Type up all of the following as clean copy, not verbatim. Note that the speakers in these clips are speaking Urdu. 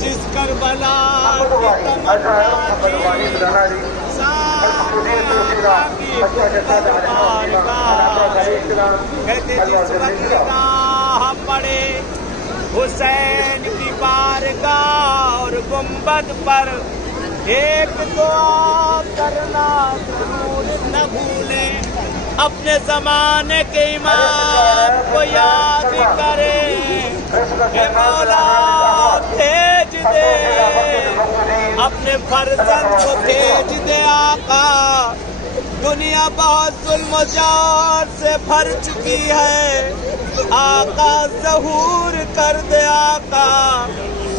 جس کربلا پڑے حسین کی بارگاہ اور گنبد پر ایک دعا کرنا ضرور نہ بھولیں، اپنے زمانے کے امام کو یاد کریں، اے مولا بھیج دے اپنے فرزند کو، بھیج دے آقا، دنیا بہت ظلم و جور سے بھر چکی ہے، آقا ظہور کر دے آقا،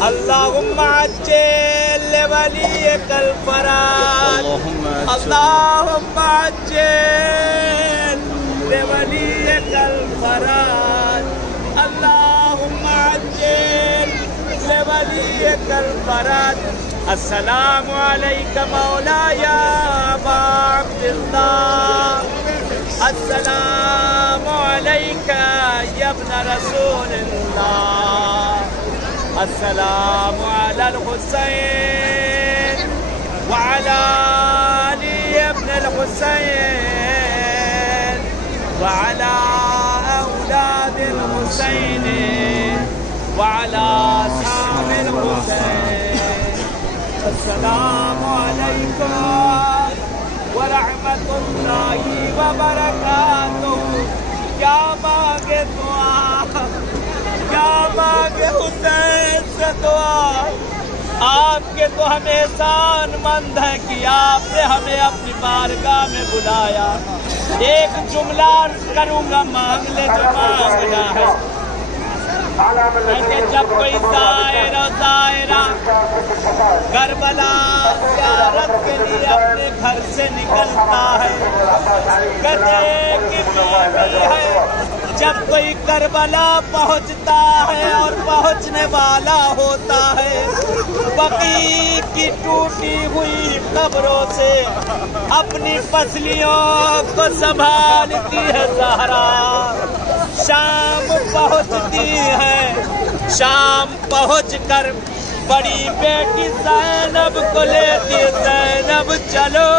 اللہم عجل لولیک الفرج، اللہم عجل لولیک الفرج، اللہم عجل لولیک الفرج۔ السلام علیک مولاي ابا عبد الله، السلام عليك يا ابن رسول الله، السلام على الحسين وعلى علي ابن الحسين وعلى أولاد الحسين وعلى أصحاب الحسين، السلام عليكم ورحمۃ اللہ وبرکاتہ۔ کیا مانگے دعا، کیا مانگے حسین سے دعا، آپ کے تو ہم احسان مند ہیں کہ آپ نے ہمیں اپنی بارگاہ میں بلایا۔ ایک جملہ کروں گا، مانگ لے جو مانگنا ہے۔ جب کوئی زائرہ کربلا زیارت کے لیے اپنے گھر سے نکلتا ہے، کہتے کہ بیوی ہے، جب کوئی کربلا پہنچتا ہے اور پہنچنے والا ہوتا ہے، بقیع کی ٹوٹی ہوئی قبروں سے اپنی پسلیوں کو سنبھالتی ہے زہرا۔ شام پہنچتی ہے، شام پہنچ کر بڑی بیٹی زینب کو لیتی، زینب چلو